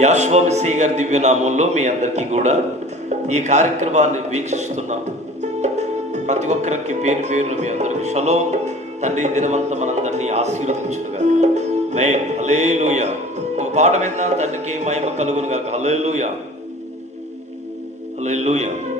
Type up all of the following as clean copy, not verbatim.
యాశ్వామిసి గారి దివ్యనామంలో మీ అందరికీ కూడా ఈ కార్యక్రమాన్ని వీక్షిస్తున్నాం. ప్రతి ఒక్కరికి పేరు పేరు మీ అందరికి షలో. తండ్రి దినమంతా మనందరినీ ఆశీర్వదించునుగా. హల్లెలూయా. ఒక పాట మీద తండ్రికి మహిమ కలుగునుగా. హల్లెలూయా, హల్లెలూయా.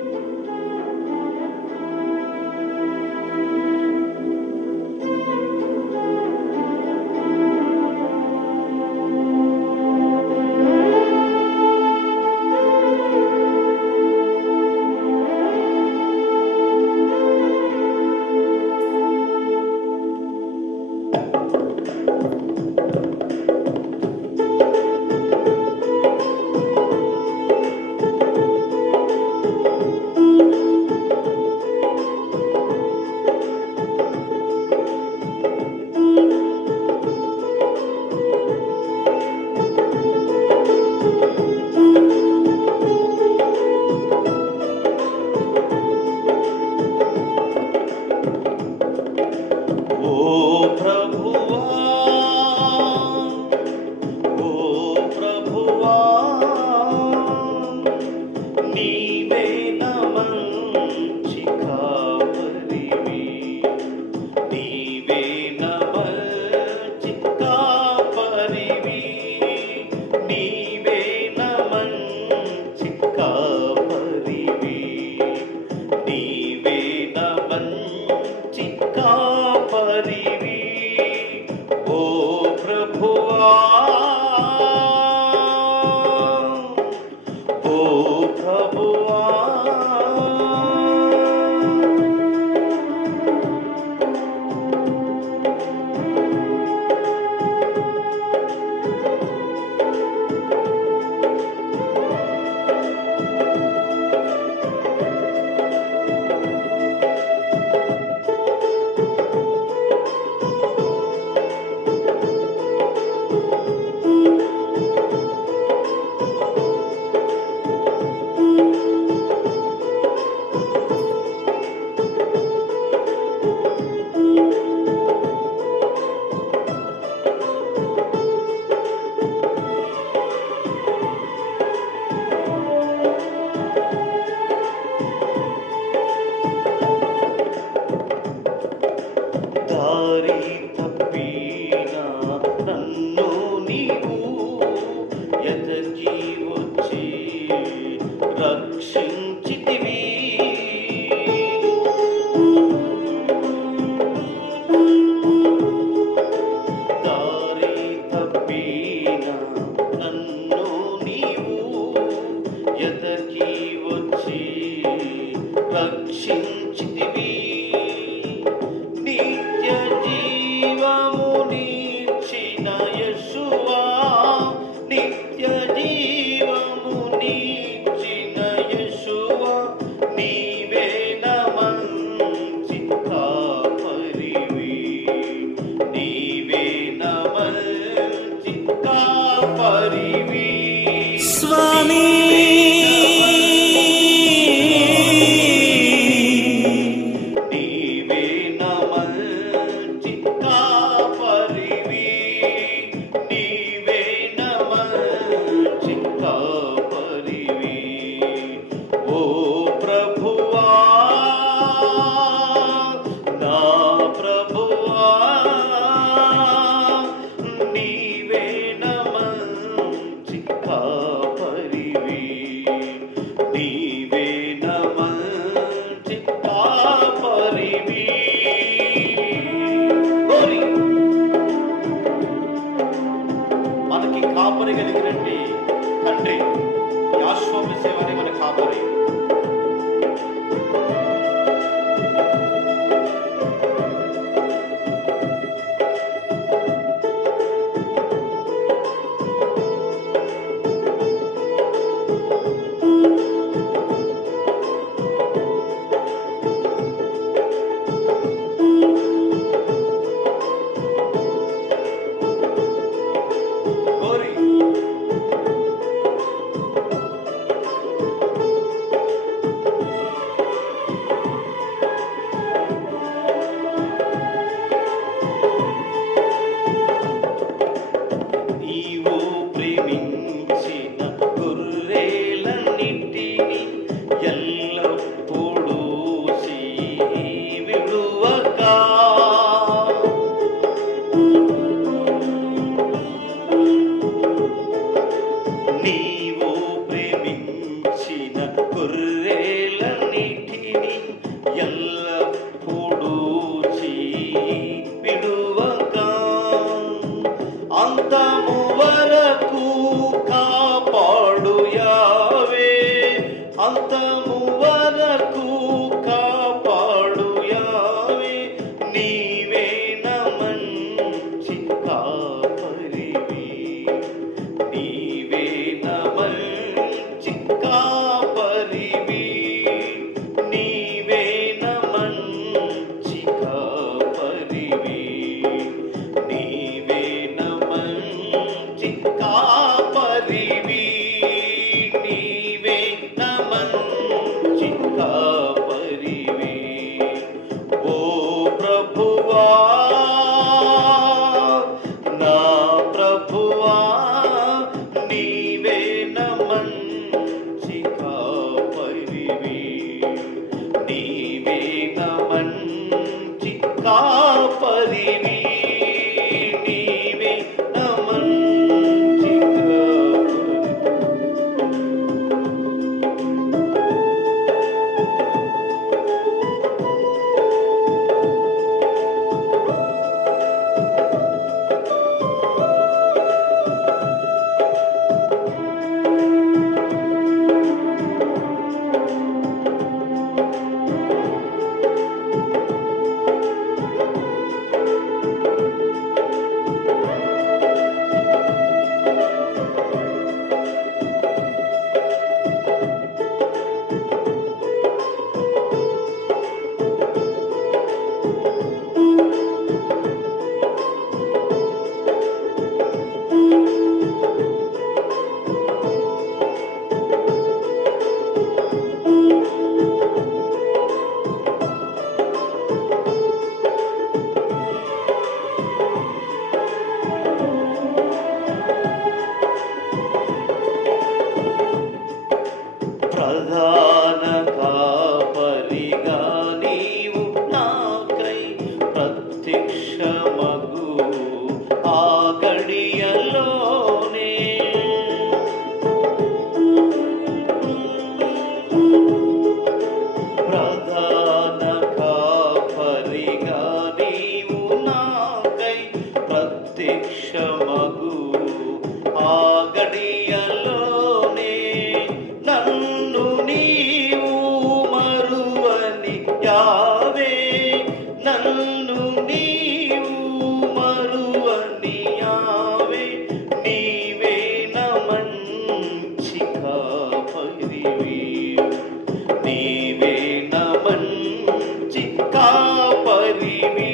ప్రభువా నా ప్రభువా నీవే నా మంచి కాపరివి, నీవే నా మంచి కాపరివి, నీవే నా మంచి కాపరివి. ప్రధాన కాపరిగా నీవు నాకై ప్రత్యక్షమగు ఆ గడియలోనే ప్రధాన కాపరిగా నీవు నాకై ప్రత్యక్షమగు ఆ గడియలోనే నన్ను నీవు మరువని యావే, నన్ను నీవు మరువని యావే, నీవే నా మంచి కాపరివి, నీవే నా మంచి కాపరివి,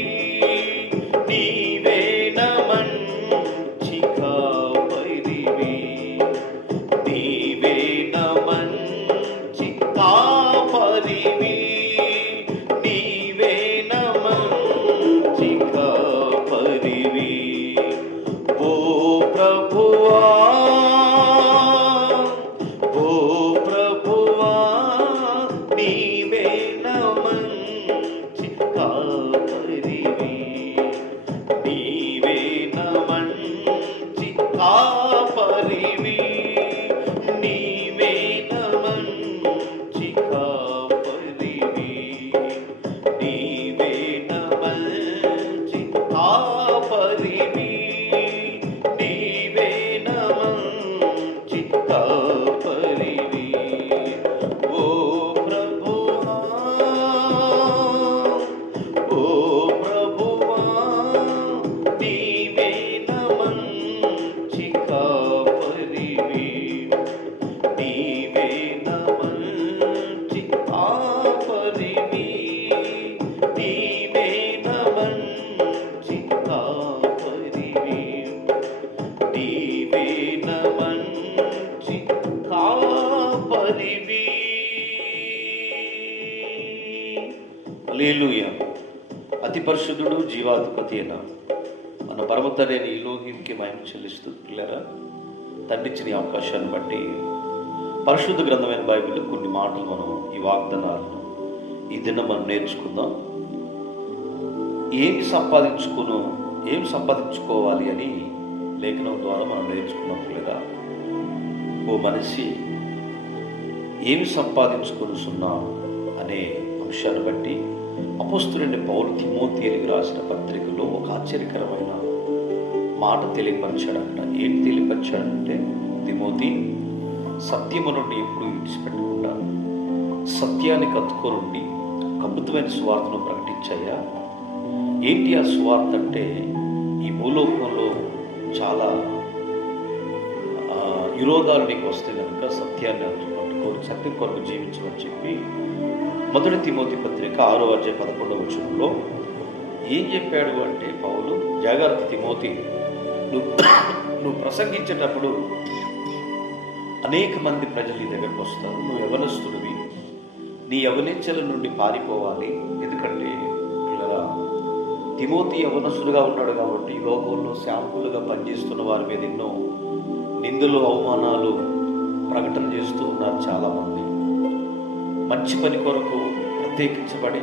నీవే నా మంచి కాపరివి, నీవే నా మంచి కాపరివి, నీవే నా మంచి కాపరివి. ఓ ప్రభువా, ఓ ప్రభువా నీవే నా మంచి కాపరివి, నీవే నా మంచి కాపరివి, నీవే నా మంచి కాపరివి, నీవే నా మంచి కాపరివి, నీవే నా మంచి కాపరివి. ఓ ప్రభువా, ఓ ప్రభువా నీవే నా మంచి కాపరివి, నీవే నా మంచి కాపరివి, నీవే నా మంచి కాపరివి, నీవే నా మంచి కాపరివి. హల్లెలూయా. అతి పరిశుద్ధుడు జీవాధిపతి అయిన మన పరమతరైన ఎలోహీంకి మహిమ చెల్లిస్తూ పిల్లరా, తండ్రిచ్చిన ఈ అవకాశాన్ని బట్టి పరిశుద్ధ గ్రంథమైన బైబిల్లో కొన్ని మాటలు మనం ఈ వాగ్దానాలను ఈ దినం మనం నేర్చుకుందాం. ఏమి సంపాదించుకోవాలి అని లేఖనం ద్వారా మనం నేర్చుకున్నాం పిల్లరా. ఓ మనిషి ఏమి సంపాదించుకొనుచున్నా అనే అంశాన్ని బట్టి అపోస్తులుడైన పౌలు తిమోతికి రాసిన పత్రికలో ఒక ఆశ్చర్యకరమైన మాట తెలియపరిచాడంట. ఏం తెలియపరిచాడంటే, తిమోతి సత్యము నుండి ఎప్పుడు విడిచిపెట్టకుండా సత్యానికి అతుకోనుండి అద్భుతమైన సువార్తను ప్రకటించాయా. ఏంటి ఆ సువార్త అంటే, ఈ భూలోకంలో చాలా విరోధాలు నీకు వస్తే కనుక సత్యాన్ని పట్టుకోరు, సత్యం కొరకు జీవించమని చెప్పి మొదటి తిమోతి పత్రిక 6వ అధ్యాయం 11వ వచనంలో ఏం చెప్పాడు అంటే, పౌలు జాగ్రత్త తిమోతి, నువ్వు ప్రసంగించేటప్పుడు అనేక మంది ప్రజలు నీ దగ్గరకు వస్తారు. నువ్వు యవనస్తుడివి, నీ యవనించల నుండి పారిపోవాలి. ఎందుకంటే ఇలా తిమోతి యవనస్తుడుగా ఉన్నాడు కాబట్టి ఈ లోకంలో శాంపులుగా పనిచేస్తున్న వారి మీద ఎన్నో నిందలు అవమానాలు ప్రకటన చేస్తూ ఉన్నారు చాలామంది. మంచి పని కొరకు ప్రత్యేకించబడి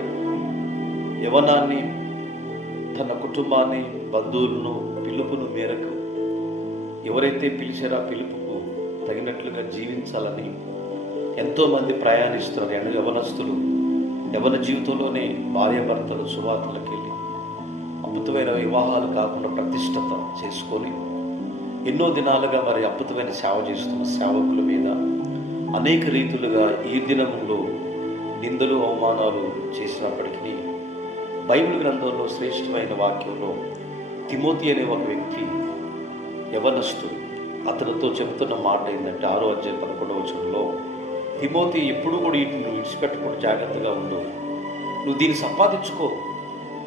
యవనాన్ని, తన కుటుంబాన్ని, బంధువులను పిలుపును మేరకు ఎవరైతే పిలిచారో ఆ పిలుపుకు తగినట్లుగా జీవించాలని ఎంతోమంది ప్రయాణిస్తున్నారు. యవనస్తులు యవన జీవితంలోనే భార్యాభర్తలు సువార్తలకు వెళ్ళి అద్భుతమైన వివాహాలు కాకుండా ప్రతిష్టత చేసుకొని ఎన్నో దినాలుగా మరి అద్భుతమైన సేవ చేస్తున్న సేవకుల మీద అనేక రీతులుగా ఈ దినంలో నిందలు అవమానాలు చేసినప్పటికీ బైబిల్ గ్రంథంలో శ్రేష్టమైన వాక్యంలో తిమోతి అనే ఒక వ్యక్తి యవనస్తుడు, అతనితో చెబుతున్న మాట ఏంటంటే 6వ అధ్యాయం 11వ వచనంలో, తిమోతి ఎప్పుడు కూడా వీటిని నువ్వు విడిచిపెట్టకుండా జాగ్రత్తగా ఉండు, నువ్వు దీన్ని సంపాదించుకో.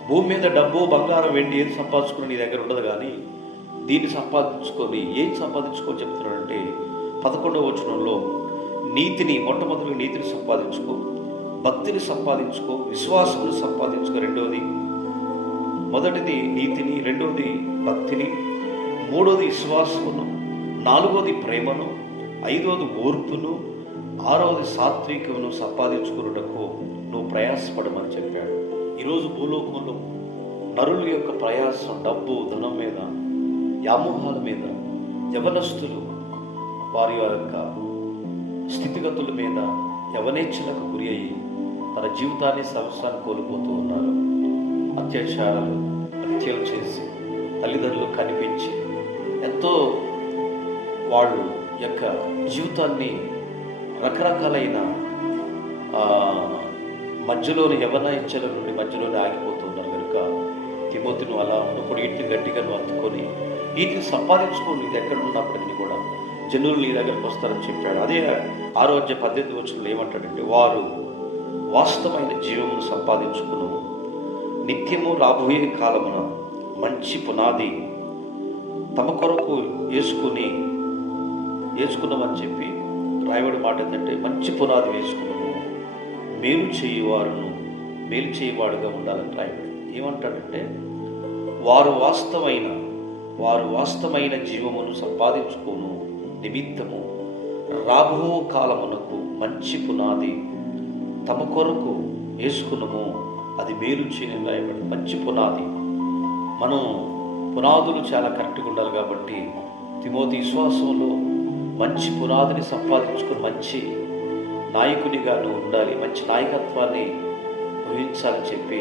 భూమి మీద డబ్బు బంగారం వెండి ఏది సంపాదించుకుని నీ దగ్గర ఉండదు, కానీ దీన్ని సంపాదించుకొని ఏం సంపాదించుకో చెప్తున్నాడంటే 11వ వచనంలో, నీతిని, మొట్టమొదటి నీతిని సంపాదించుకో, భక్తిని సంపాదించుకో, విశ్వాసమును సంపాదించుకో. మొదటిది నీతిని, రెండవది భక్తిని, మూడవది విశ్వాసమును, నాలుగవది ప్రేమను, ఐదవది ఓర్పును, ఆరవది సాత్వికమును సంపాదించుకున్నటకు నువ్వు ప్రయాసపడమని చెప్పాడు. ఈరోజు భూలోకంలో నరుల యొక్క ప్రయాసం డబ్బు, ధనం మీద, వ్యామోహాల మీద యవనస్తులు వారి యొక్క స్థితిగతుల మీద యవనేచ్ఛలకు గురి అయ్యి తన జీవితాన్ని, సంవత్సరాన్ని కోల్పోతూ ఉన్నారు. అత్యాచారాలు, హత్యలు చేసి తల్లిదండ్రులు కనిపించి ఎంతో వాళ్ళు యొక్క జీవితాన్ని రకరకాలైన మధ్యలోని యవన ఇచ్చల నుండి మధ్యలోనే ఆగిపోతున్నారు. కనుక తిమోతిను అలా ఉన్నప్పుడు వీటిని గట్టిగా నువ్వు అందుకొని వీటిని సంపాదించుకో. ఇది ఎక్కడ ఉన్నప్పటికీ కూడా జనులు నీ దగ్గరకు వస్తారని చెప్పాడు. అదే 6వ అధ్యాయం 18వ వచనంలో ఏమంటాడంటే, వారు వాస్తవమైన జీవమును సంపాదించుకును, నిత్యము రాబోయే కాలమున మంచి పునాది తమ కొరకు వేసుకున్నామని చెప్పి రాయబడి మాట ఏంటంటే, మంచి పునాది వేసుకున్నాము, మేలు చేయవాడుగా ఉండాలని రాయబడి. ఏమంటాడంటే, వారు వాస్తవమైన జీవమును సంపాదించుకోను నిమిత్తము రాబో కాలమునకు మంచి పునాది తమ కొరకు వేసుకున్నాము, అది మేలు చేయని రాయబడి. మంచి పునాది, మనం పునాదులు చాలా కరెక్ట్గా ఉండాలి. కాబట్టి తిమోతి విశ్వాసంలో మంచి పునాదిని సంపాదించుకుని మంచి నాయకునిగా నువ్వు ఉండాలి, మంచి నాయకత్వాన్ని వహించాలని చెప్పి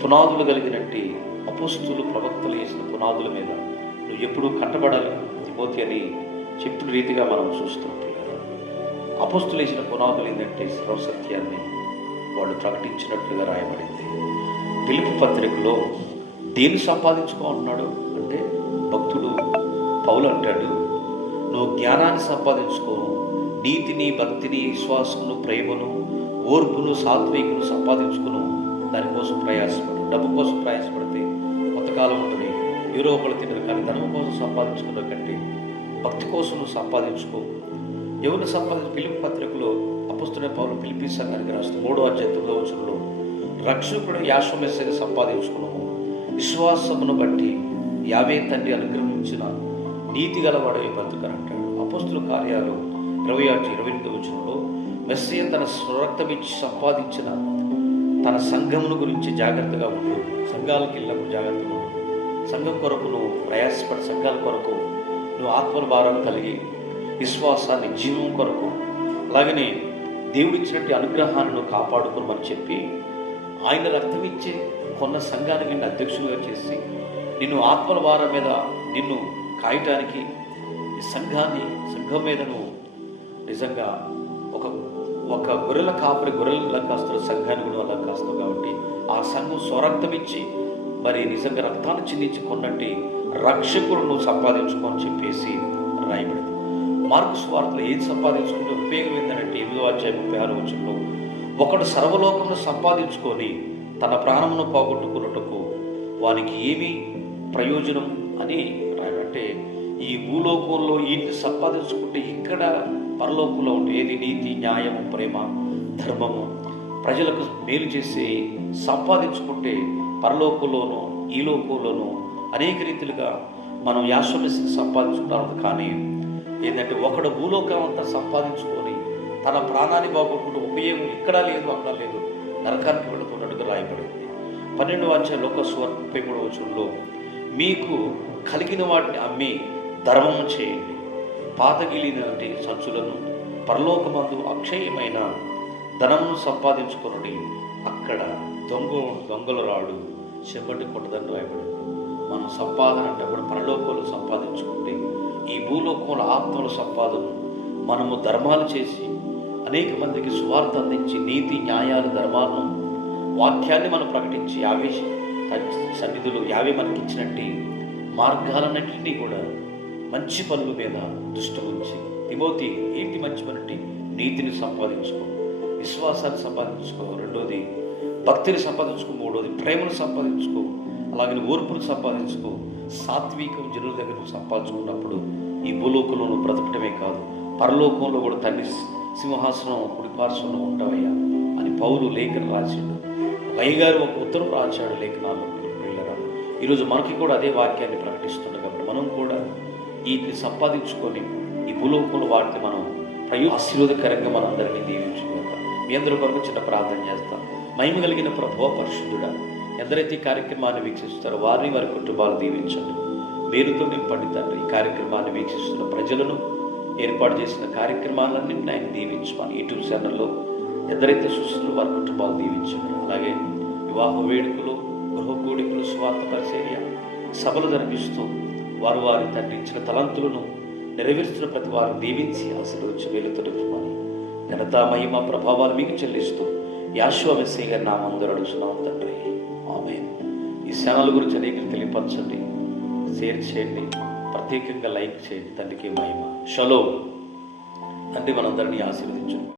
పునాదులు కలిగినట్టు అపోస్తులు, ప్రవక్తలు వేసిన పునాదుల మీద నువ్వు ఎప్పుడూ కట్టబడాలి తిమోతి అని చెప్పిన రీతిగా మనం చూస్తుంటాం కదా. అపోస్తులు వేసిన పునాదులు ఏంటంటే సర్వసత్యాన్ని వాళ్ళు ప్రకటించినట్లుగా రాయబడింది. పిలుపు పత్రికలో దేన్ని సంపాదించుకోమంటున్నాడు అంటే, భక్తుడు పౌలు అంటాడు, నువ్వు జ్ఞానాన్ని సంపాదించుకో, నీతిని, భక్తిని, విశ్వాసమును, ప్రేమను, ఓర్పును, సాత్వికను సంపాదించుకును. దానికోసం ప్రయాసపడు. డబ్బు కోసం ప్రయాసపడితే కొంతకాలం ఉంటుంది, ఏరో ఒకళ్ళు తినరు. కానీ ధనం కోసం సంపాదించుకున్న కంటే భక్తి కోసం నువ్వు సంపాదించుకో. ఎవరిని పిలుపు పత్రికలో అపోస్తలుడైన పౌలు ఫిలిప్పీ సంఘానికి రాస్తూ 3వ అధ్యాయం 9వ వచనంలో, రక్షకుడు యాశ్వమెస్సీని సంపాదించుకున్నాము, విశ్వాసమును బట్టి యావే తండ్రి అనుగ్రహించిన నీతి గలవాడే బ్రతుకనంటాడు. అపోస్తల కార్యాలు 26-28 వచనంలో, మెస్సీయ తన స్వరక్తమిచ్చి సంపాదించిన తన సంఘమును గురించి జాగ్రత్తగా ఉండు. సంఘాలకు వెళ్ళినప్పుడు జాగ్రత్తగా ఉండు. సంఘం కొరకు నువ్వు ప్రయాసపడి, సంఘాల కొరకు నువ్వు ఆత్మల భారం కలిగి, విశ్వాసాన్ని, జీవం కొరకు, అలాగనే దేవుడిచ్చినట్టు అనుగ్రహాన్ని నువ్వు కాపాడుకోమని చెప్పి ఆయన రక్తం ఇచ్చి కొన్న సంఘానికి నిన్ను అధ్యక్షులుగా చేసి నిన్ను ఆత్మల భారం మీద నిన్ను కాయటానికి ఈ సంఘం మీద నువ్వు నిజంగా ఒక గొర్రెల కాపరి గొర్రెల కాస్తారు, సంఘాన్ని కూడా అలా కాస్తావు. కాబట్టి ఆ సంఘం స్వరక్తం ఇచ్చి మరి నిజంగా రక్తాన్ని చిందించి కొన్నట్టు రక్షకుడు నువ్వు సంపాదించుకోని చెప్పేసి రాయబడింది. మార్కు సువార్తలో ఏది సంపాదించుకుంటే ఉపయోగం ఏంటంటే 8వ అధ్యాయం 36వ వచనంలో, ఒకడు సర్వలోకమును సంపాదించుకొని తన ప్రాణమును పోగొట్టుకున్నట్టుకు వానికి ఏమి ప్రయోజనం అని రాయడంటే, ఈ భూలోకంలో వీటిని సంపాదించుకుంటే ఇక్కడ పరలోకంలో ఉంటే ఏది నీతి, న్యాయము, ప్రేమ, ధర్మము, ప్రజలకు మేలు చేసి సంపాదించుకుంటే పరలోకంలోనూ ఈ లోకంలోనూ అనేక రీతిలుగా మనం యాశ్వమస్సుని సంపాదించుకుంటాం. కానీ ఏంటంటే ఒకడు భూలోకం అంతా సంపాదించుకొని తన ప్రాణాన్ని బాగొట్టుకుంటూ ఉపయోగం ఇక్కడ లేదు అక్కడ లేదు, నరకానికి వెళుతున్నట్టుగా రాయబడింది. 12వ అధ్యాయం లోకసువార్త 33వ వచనంలో, మీకు కలిగిన వాటిని అమ్మి ధర్మము చేయండి, పాతగిలినటి సంచులను పరలోకమందు అక్షయమైన ధనమును సంపాదించుకొనుడి, అక్కడ దొంగల రాడు చెంబటి కొట్టదని రాయబడింది. మనం సంపాదన అంటే కూడా పరలోకంలో సంపాదించుకుంటే ఈ భూలోకంలో ఆత్మల సంపాదన మనము ధర్మాలు చేసి అనేక మందికి సువార్త అందించి నీతి న్యాయాలు ధర్మాలను వాక్యాన్ని మనం ప్రకటించి యావే సన్నిధులు యావే మనకి ఇచ్చినట్టు మార్గాలన్నింటినీ కూడా మంచి పనుల మీద దృష్టి ఉంచి, తిమోతి ఏంటి మంచి పని? నీతిని సంపాదించుకో, విశ్వాసాన్ని సంపాదించుకో, రెండోది భక్తిని సంపాదించుకో, మూడోది ప్రేమను సంపాదించుకో, అలాగే ఓర్పును సంపాదించుకో. సాత్వికం జనుల దగ్గర సంపాదించుకున్నప్పుడు ఈ భూలోకంలో బ్రతకటమే కాదు, పరలోకంలో కూడా తండ్రి సింహాసనం కుడిపార్శ్వంలో ఉంటావయ్యా అని పౌలు లేఖను రాశాడు. అయ్యగారు ఒక ఉత్తరం రాశాడు లేఖనాల్లో. ఈరోజు మనకి కూడా అదే వాక్యాన్ని ప్రకటిస్తున్నాం. కాబట్టి మనం కూడా వీటిని సంపాదించుకొని ఈ భూలోకంలో వాటిని మనం ఆశీర్వాదకరంగా మన అందరినీ దీవించుకోక. మీ అందరూ కొరకు చిన్న ప్రార్థన చేస్తాం. మహిమ కలిగిన ప్రభువా, పరిశుద్ధుడా, ఎందరైతే ఈ కార్యక్రమాన్ని వీక్షిస్తారో వారిని వారి కుటుంబాలు దీవించండి. మేలుతో నింపండి తండ్రి. ఈ కార్యక్రమాన్ని వీక్షిస్తున్న ప్రజలను, ఏర్పాటు చేసిన కార్యక్రమాలన్నింటినీ ఆయన దీవించమని యూట్యూబ్ ఛానల్లో ఎందరైతే చూస్తున్నారో వారి కుటుంబాలు దీవించండి. అలాగే వివాహ వేడుకలు, గృహ కూడికలు, స్వార్థ పరిచర్య సభలు జరిపిస్తూ వారు వారి తండ్రి ఇచ్చిన తలంతులను నెరవేరుస్తున్న ప్రతి వారిని దీవించి ఆశీర్వదించి వేలుతో నింపమని ఘనత మహిమ ప్రభావాలు మీకు చెల్లిస్తూ యాషువ మెస్సీ గారి నామంలో అడుగుతున్నాం తండ్రి, ఆమేన్. ఈ ఛానల్ గురించి అనేక తెలియపరచండి, షేర్ చేయండి, ప్రత్యేకంగా లైక్ చేయండి. తండ్రికి మహిమ. షలోమ్. తండ్రి మనందరినీ ఆశీర్వదించండి.